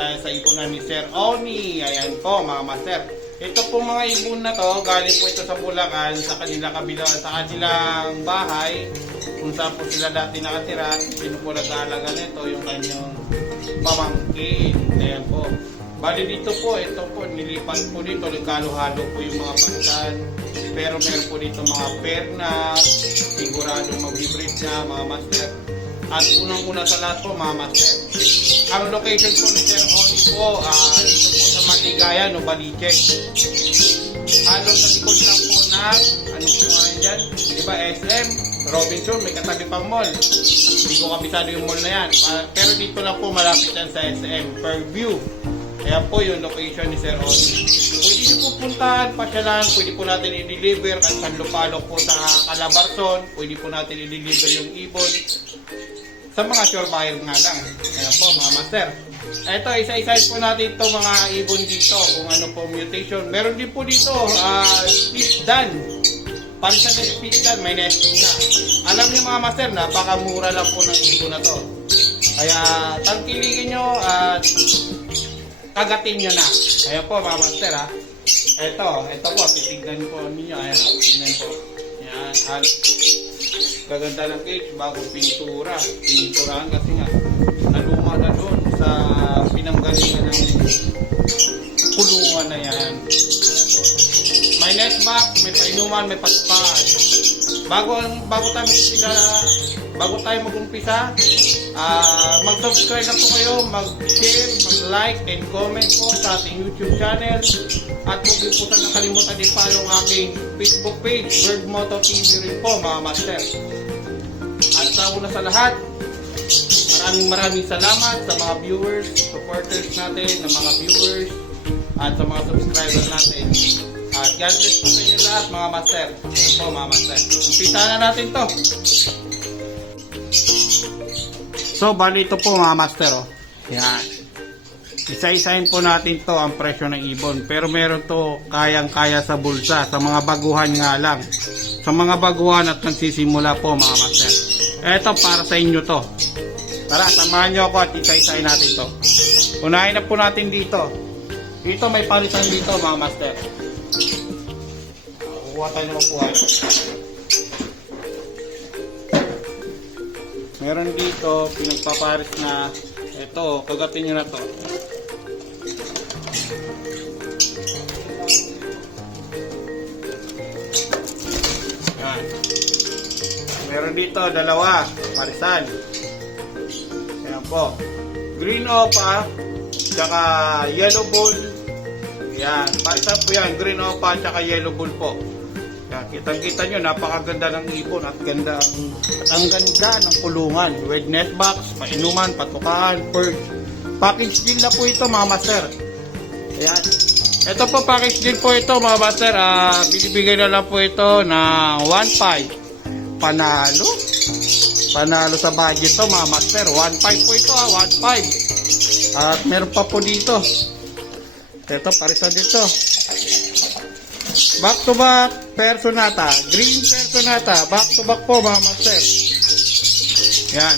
tayo sa ipunan ni Sir Oni. Ayan po mga master. Ito po mga ibon na to, galing po ito sa Bulacan, sa kanila kabila, sa kanilang bahay, kung saan po sila dati nakatira, sino po nito, yung kanyang pamangkin. Ayan po. Bali dito po, ito po, nilipan po dito, nagkalo-halo po yung mga pantan. Pero meron po dito mga perna, sigurado mag-hybrid na mga master. At unang-una sa lahat po, mga master. Ang location po ni Sir Oni po, ah, dito po sa Maligaya, no, Baliche. Halos sa likod lang po ng, ano po nga yan dyan? Di ba, SM, Robinson, may katabi pang mall. Hindi ko kabisado yung mall na yan. Pa- Pero dito lang po, malapit yan sa SM, per view. Kaya po yung location ni Sir Oni. Pwede niyo po puntahan, pasyalan, pwede po natin i-deliver at San Lupalok po sa Calabarzon, pwede po natin i-deliver yung ibon sa mga sure nga lang. Kaya po mga master. Ito, isa-isahin po natin ito mga ibon dito kung ano po mutation. Meron din po dito, ah, split dan. Palitan ng split dan, may nesting na. Alam niyo mga master, napakamura lang po ng ibon na to. Kaya tangkilikin nyo at kagatin nyo na. Kaya po mga master ha. Ito, ito po, titignan po ninyo. Ayan, tignan po. Yan, at Kaganda ng cage, bagong pintura. Pininturahan kasi nga, naluma na doon sa pinanggalingan ng kulungan na yan. May net box, may painuman, may patpad. Bago, bago tayo mag-umpisa, bago tayo mag-umpisa, ah, mag-subscribe na po kayo, mag-share, mag-like, and comment po sa ating YouTube channel. At huwag niyo po sana kalimutan i-follow ang aking Facebook page, Bird Moto TV rin po, mga master. Una sa lahat, maraming maraming salamat sa mga viewers, supporters natin, ng mga viewers, at sa mga subscribers natin. At God bless po sa inyo lahat mga master. Ayan po mga master. Umpisa na natin to. So, bali ito po mga master. Oh. Yan. Isa-isahin po natin to ang presyo ng ibon. Pero meron to kayang-kaya sa bulsa. Sa mga baguhan nga lang. Sa mga baguhan at nagsisimula po mga master. Ito para sa inyo to. Tara, samahan nyo ako at isa-isahin natin to. Unahin na po natin dito. Dito may palitan dito mga master. Kuha tayo ng mapuhay. Meron dito, pinagpaparis na ito, kagatin nyo na to. Dito, dalawa, parisan. Ayan po. Green opa, tsaka yellow bull. Yan, parisan po yan, green opa, tsaka yellow bull po. Yan, kitang-kita nyo, napakaganda ng ibon at ganda ang, at ang ganda ng kulungan. With net box, mainuman, patukaan, perch. Package deal na po ito mga master. Ayan. Ito po package deal po ito mga master. Ah, binibigay na lang po ito ng 1.5. Panalo. Panalo sa budget to mga master. 1.5 po ito ah, 1.5. At meron pa po dito. Ito, parisa dito. Back to back, personata. Green personata. Back to back po mga master. Yan.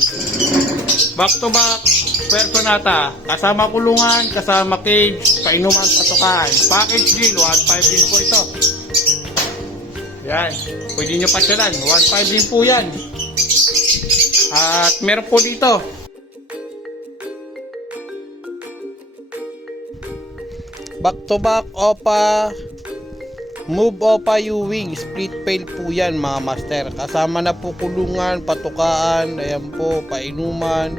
Back to back, personata. Kasama kulungan, kasama cage, painuman, patukan. Package deal, 1.5 din po ito. Yan. Pwede nyo pasyalan. 1.5 din po yan. At meron po dito. Back to back, opa, Move Opa U-Wing, split pail po yan mga master. Kasama na po kulungan, patukaan, ayan po, painuman.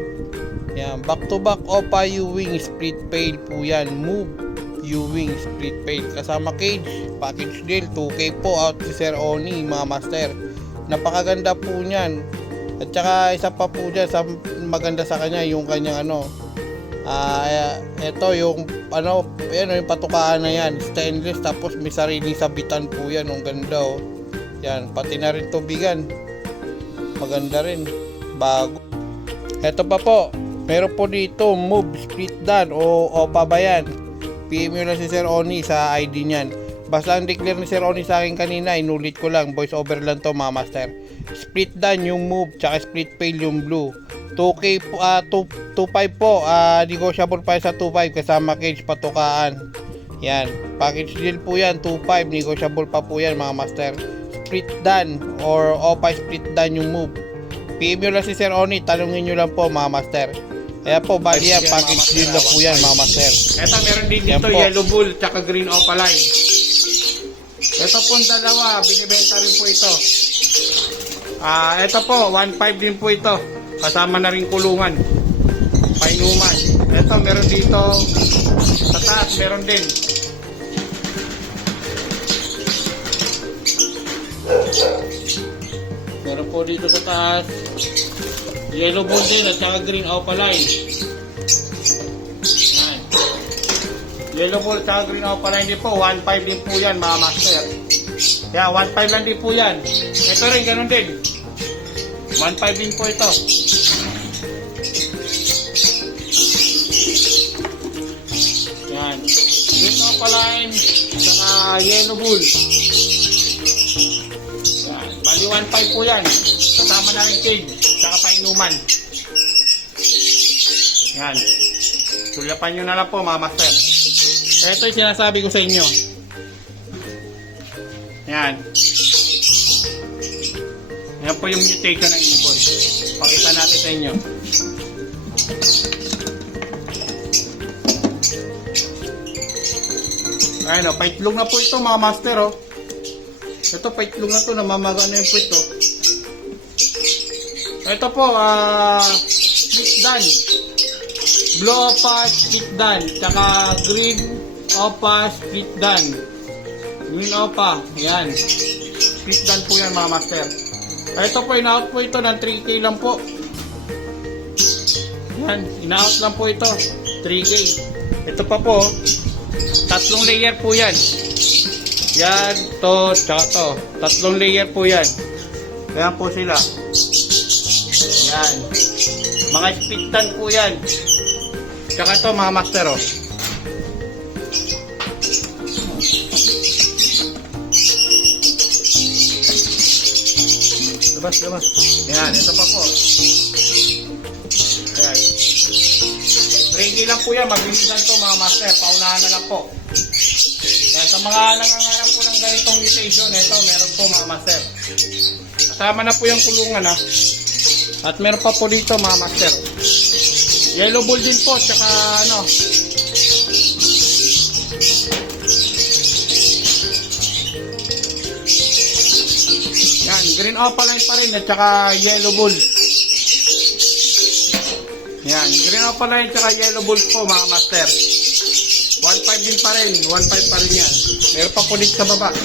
Yan, back to back Opa U-Wing, split pail po yan. Move U-Wing, split pail. Kasama cage, package deal, 2K po out si Sir Oni mga master. Napakaganda po niyan. At saka isa pa po dyan, sa maganda sa kanya yung kanyang ano, Ah, ito yung ano, ayan yung patukaan na yan, stainless tapos may sariling sabitan po yan, ang ganda oh. Yan, pati na rin tubigan. Maganda rin, bago. Ito pa po, meron po dito move split dan o opa ba yan? PM nyo lang si Sir Oni sa ID niyan. Basta ang declare ni Sir Oni sa akin kanina, inulit ko lang, voice over lang to mga master. Split dan yung move, tsaka split pail yung blue. 2K po, ah, 2, 2.5 po, ah, negotiable pa sa 2.5 kasama cage patukaan. Yan, package deal po yan, 2.5, negotiable pa po yan mga master. Split done or OPA split done yung move. PM nyo lang si Sir Oni, tanungin nyo lang po mga master. Kaya po, bali yan, package deal na po yan mga master. Ito, meron din dito po. yellow bull, tsaka green opaline. Ito pong dalawa, binibenta rin po ito. Ah, ito po, 1.5 din po ito. Kasama na rin kulungan. Painuman. Ito, meron dito sa taas, meron din. Meron po dito sa taas. Yellow bull din at saka green opaline. Yan. Yellow bull at green opaline din po. 1.5 din po yan mga master. Kaya 1.5 lang din po yan. Ito rin, ganun din. 1.5 din po ito. Yan. Green opaline, saka yellow bull. Yan. Bali 1.5 po yan. Kasama na rin cage, saka painuman. Yan. Sulapan nyo na lang po mga master. Ito yung sinasabi ko sa inyo. Yan. Yan po yung mutation ng ibon. Pakita natin sa inyo. Ayun o, paitlog na po ito mga master o. Ito, paitlog na to, namamaga na yung po ito. Ito po, ah, split done. Blue opa, split done. Tsaka green opa, split done. Green opa, yan. Done po yan mga master. Ito po, in-out po ito ng 3K lang po. Yan, in-out lang po ito. 3K. Ito pa po, tatlong layer po yan. Yan, to, tsaka to. Tatlong layer po yan. Yan po sila. Yan. Mga spitan po yan. Tsaka to mga master oh. Labas, labas. Yan, ito pa po. Yan. 3K lang po yan. Magbibigyan to mga master. Paunahan na lang po. Yan, sa mga nangangarap po ng ganitong mutation, ito, meron po mga master. Kasama na po yung kulungan ha. At meron pa po dito mga master. Yellow bull din po, tsaka ano. Yan, green opaline pa rin at tsaka yellow bull. Yan, green opaline tsaka yellow bull po mga master. 1.5 din pa rin, 1.5 pa rin yan. Meron pa po dito sa baba.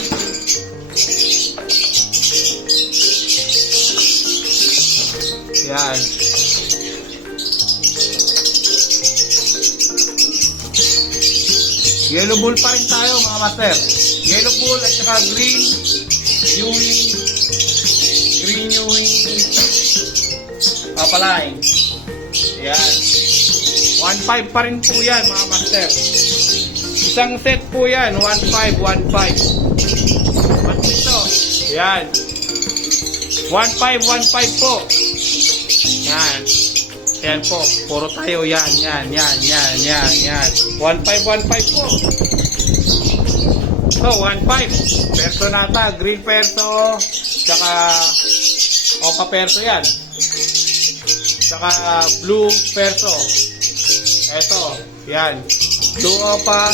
Yan. Yellow bull pa rin tayo mga master. Yellow bull at saka green Ewing green Ewing papalain. Yan. 1.5 pa rin po yan mga master. Isang set po yan. 1.5, 1.5. Ba't ito? Yan. 1.5, 1.5 po. Yan. Yan po. Puro tayo. Yan, yan, yan, yan, yan, yan. 1.5, 1.5 po. So, 1.5. Perso nata. Green perso. Tsaka opa perso yan. Tsaka blue perso. Eto. Yan. Blue opa.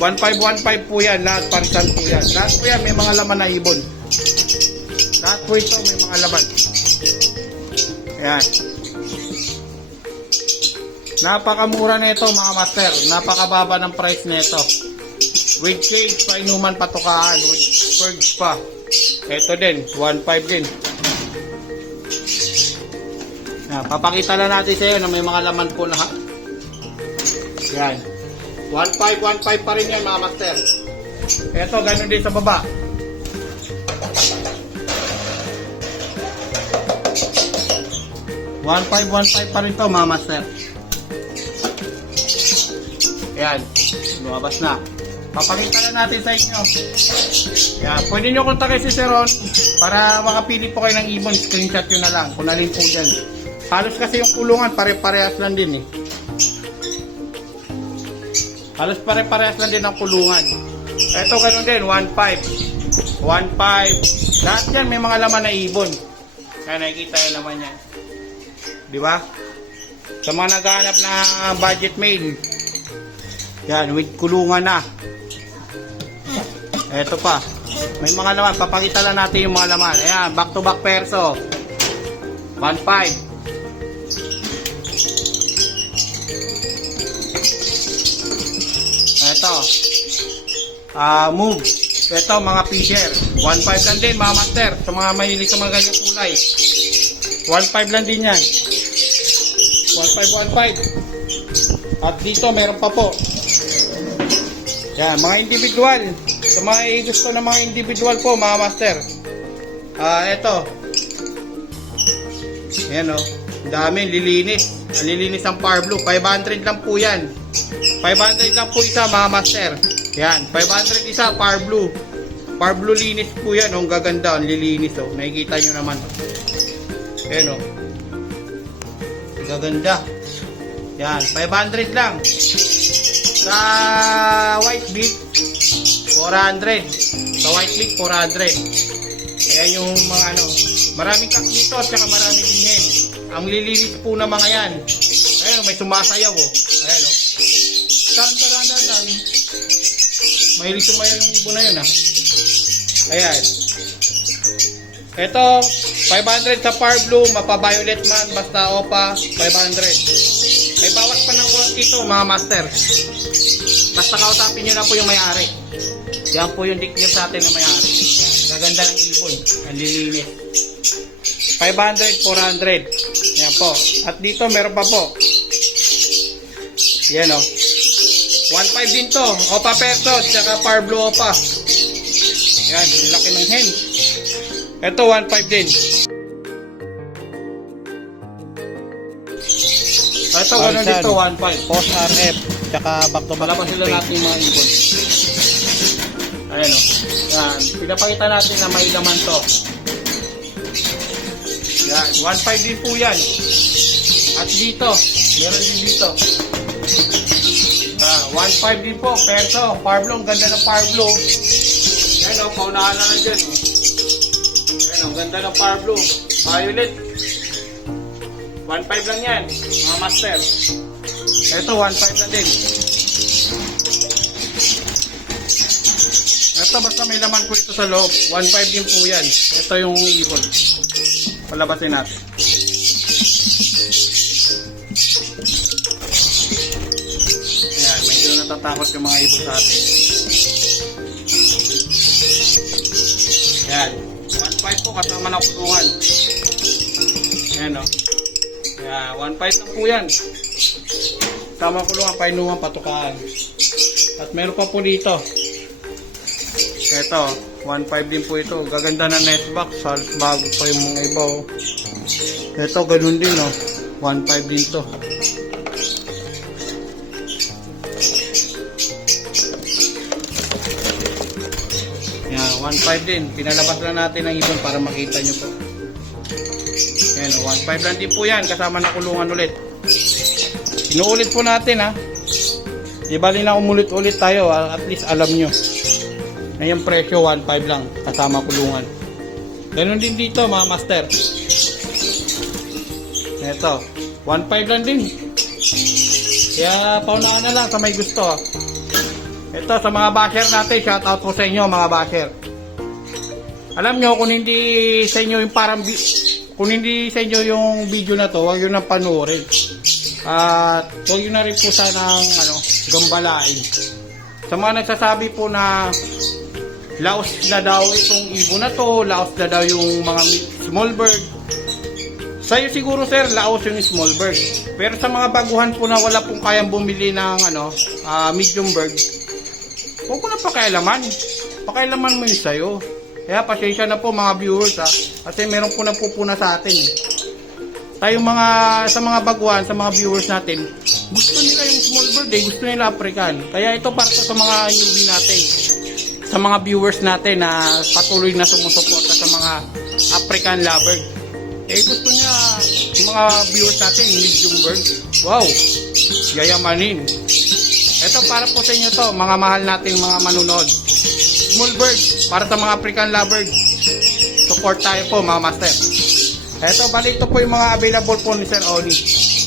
1.5, 1.5 po yan. Lahat parisan po yan. Lahat po yan. May mga laman na ibon. Lahat po ito may mga laman. Yan. Napakamura nito mga master. Napakababa ng price nito. With cage, painuman patukaan. With purge pa. Ito din, 1.5 din. Yan, papakita na natin sa iyo na may mga laman po na. Yan. 1.5, 1.5 pa rin yan mga master. Ito, ganun din sa baba. One five, one five pa rin to mga master. Ayan, lumabas na. Papakita na natin sa inyo. Yan, pwede nyo kontakin si Sir Ron para makapili po kayo ng ibon. Screenshot nyo na lang kung alin po dyan. Halos kasi yung kulungan, pare-parehas lang din eh. Halos pare-parehas lang din ang kulungan. Ito ganun din, 1.5. 1.5. Lahat yan, may mga laman na ibon. Kaya nakikita yung laman yan. Di ba? Sa mga naghahanap na budget mail. Yan, with kulungan na. Ito pa. May mga laman. Papakita lang natin yung mga laman. Ayan, back to back perso. 1.5. Ito. Ah, move. Ito, mga fisher. 1.5 lang din, mga master. Sa mga mahilig sa mga ganyang kulay. 1.5 lang din yan. 1.5, 1.5. At dito, meron pa po. Yan, mga individual. Sa mga gusto ng mga individual po, mga master. Ah, ito. Ayan o. Ang dami, lilinis. Lilinis ang Power Blue. 500 lang po yan. 500 lang po isa, mga master. Yan, 500 isa, Power Blue. Power Blue linis po yan. oh. Ang gaganda, ang lilinis. Oh. Nakikita nyo naman. Ayan o. Ang Gaganda. Yan, 500 lang. Sa white beat, 400. Sa white beat, 400. Ayan yung mga ano. Maraming kak dito at saka maraming din Ang lilinis po ng mga yan. Ayan, may sumasayaw oh. Ayan oh. Tan tan tan tan. Mahilig sumayaw yung ibon na yun ah. Ayan. Ito, 500 sa Far Blue, mapa-violet man, basta OPA, 500. May bawas pa ng konti ito, mga master. Basta kausapin nyo na po yung may-ari. Yan po yung nickname sa atin ng may-ari. Gaganda ng ibon. Ang lilinis. 500, 400. Yan po. At dito meron pa po. Yan o. 1.5 din to. Opa Perso, tsaka Far Blue Opa. Yan, laki ng hen. Ito, 1.5 din. Ito, ganun Alsan. dito, 1.5. Post RF, tsaka back to back. Palabas sila natin yung mga ibon. Ayan o. Yan. Pinapakita natin na may laman to. Yan. 1.5 din po yan. At dito. Meron din dito. Ah, 1.5 din po. Perso. Parblo. Ang ganda ng Parblo. Ayan o. Paunahan na lang dyan. Ang ganda ng Parblo. Violet. 1.5 lang yan. Mga master. Ito, 1.5 na din. Ito, basta may laman po ito sa loob. 1.5 din po yan. Ito yung ibon. Palabasin natin. Ayan, medyo natatakot yung mga ibon sa atin. Ayan. 1.5 po kasama ng kulungan. Ayan o. Ayan, 1.5 lang po yan. Sama kulungan, painuhan, patukaan. At meron pa po dito. Ito, 1.5 din po ito. Gaganda na netbox. Halos bago pa yung mga iba. Oh. Ito, ganun din. Oh. 1.5 din to. 1.5 din. Pinalabas lang natin ang ibon para makita nyo po. Yan, oh, 1.5 lang din po yan. Kasama na kulungan ulit. Inuulit po natin ha. Di bali na umulit-ulit tayo. At least alam nyo. Na yung presyo 1.5 lang. Kasama kulungan. Ganon din dito mga master. Ito. 1.5 lang din. Kaya paunahan na lang sa may gusto. Ito sa mga basher natin. Shout out po sa inyo mga basher. Alam nyo kung hindi sa inyo yung parang kung hindi sa inyo yung video na to, huwag yun nang panoorin. At huwag yun na rin po sanang ano, gambalain. Sa mga nagsasabi po na laos na daw itong ibon na to, laos na daw yung mga small bird. Sa'yo siguro sir, laos yung small bird. Pero sa mga baguhan po na wala pong kayang bumili ng ano, ah, medium bird, huwag ko na pakialaman. Pakialaman mo yun sa'yo. Kaya pasensya na po mga viewers ha. Kasi meron po nagpupuna sa atin eh. Tayong mga, sa mga baguhan, sa mga viewers natin, gusto nila yung small bird eh, gusto nila African. Kaya ito para sa mga newbie natin. Sa mga viewers natin na patuloy na sumusuporta sa mga African lover. Eh gusto niya, mga viewers natin, medium bird. Wow! Yayamanin. Ito para po sa inyo to, mga mahal nating mga manunod. Small bird, para sa mga African lovebird. Support tayo po mga master. Ito, bali ito po yung mga available po ni Sir Oli.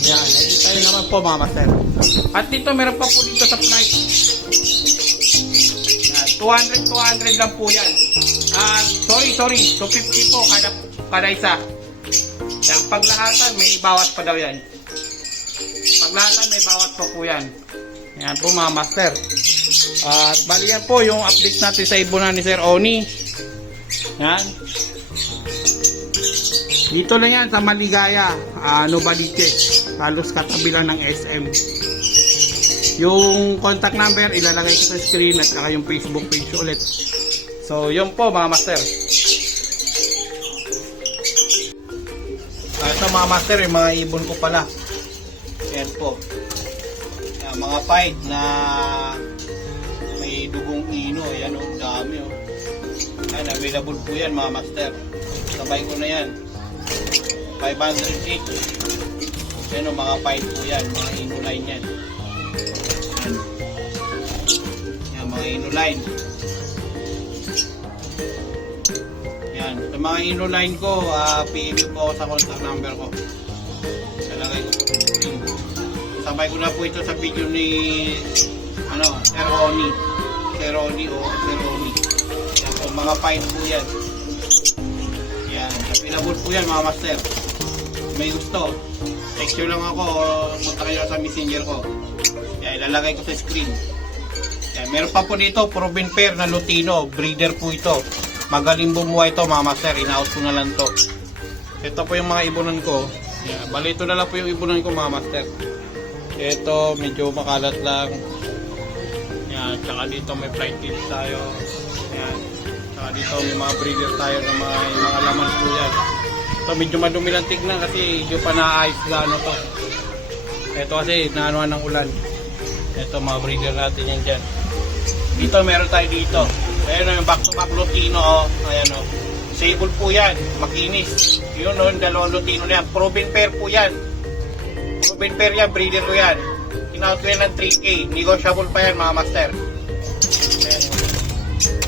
Yan, ito tayo naman po mga master. At dito, meron pa po dito sa flight. Yan, 200, 200 lang po yan. Ah, sorry, sorry. 250 po kada, kada isa. Yan, paglahatan, may bawas pa daw yan. Paglahatan, may bawas pa po yan. Yan po mga master. At bali yan po yung update natin sa ibunan ni Sir Oni. Yan. Dito lang yan sa Maligaya, uh, Novaliches. Halos katabi lang ng SM. Yung contact number, ilalagay ko sa screen at saka yung Facebook page ulit. So, yun po mga master. Ah, ito mga master, yung mga ibon ko pala. Yan po. Yan, mga fight na dugong ino. Yan o, dami o. Yan, available po yan mga master. Sabay ko na yan. 500 each. Yan o, mga fight po yan. Mga ino line yan. Yan. Mga ino line. Yan. Sa mga ino ko, uh, PM po ako sa contact number ko. Lalagay ko po. Sabay ko na po ito sa video ni ano, Sir Oni. Sir Oni o Sir Oni. Yan po, mga fight po yan. Yan. Available po yan mga master. May gusto. Text nyo lang ako o punta kayo sa messenger ko. Yan, ilalagay ko sa screen. Yan, meron pa po dito, proven pair na Lutino. Breeder po ito. Magaling bumuhay ito mga master. In-out ko na lang to. Ito po yung mga ibunan ko. Yan, bali ito na lang po yung ibunan ko mga master. Ito, medyo makalat lang. Tsaka dito may flight tips tayo. Yan. Tsaka dito may mga breeder tayo ng mga, mga laman po yan. Ito medyo madumi lang tignan kasi medyo pa naayos gaano to. Ito kasi naanuhan ng ulan. Ito mga breeder natin yan dyan. Dito meron tayo dito. Ayan o, yung back to back Lutino o. Ayan o. Sable po yan. Makinis. Yun o, yung dalawang Lutino na yan. Proven pair po yan. Proven pair yan. Breeder ko yan. Tinawag ko ng 3K. Negotiable pa yan mga master. Ayan.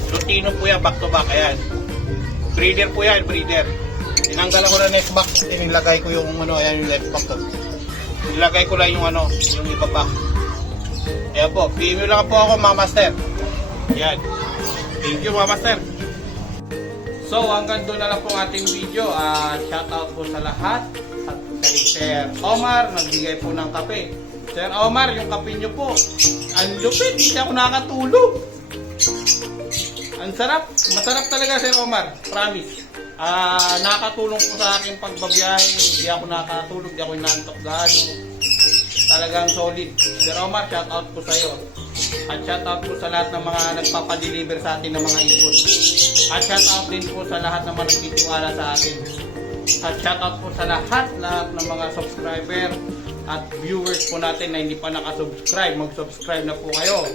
Lutino po yan. Back to back. Ayan. Breeder po yan. Breeder. Tinanggalan ko na next box. Nilagay ko yung ano. Ayan yung left box to. Nilagay ko lang yung ano. Yung iba back. Ayan po. PM lang po ako mga master. Yan. Thank you mga master. So hanggang doon na lang po ating video. Ah, shout out po sa lahat. At kay Sir Omar, nagbigay po ng kape. Sir Omar, yung kape nyo po. Ang lupit, hindi ako nakatulog. Ang sarap. Masarap talaga Sir Omar. Promise. Ah, nakakatulong po sa aking pagbabiyahe. Hindi ako nakatulog, hindi ako inantok gaano. Talagang solid. Sir Omar, shout out po sa iyo. At shout out po sa lahat ng mga nagpapadeliver sa atin ng mga ibon. At shout out din po sa lahat ng mga nagtitiwala sa atin. At shout out po sa lahat, lahat ng mga subscriber at viewers po natin na hindi pa nakasubscribe. Mag-subscribe na po kayo.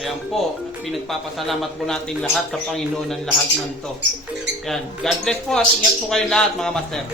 Ayan po, at pinagpapasalamat po natin lahat sa Panginoon ng lahat ng to. Yan. God bless po at ingat po kayo lahat mga master.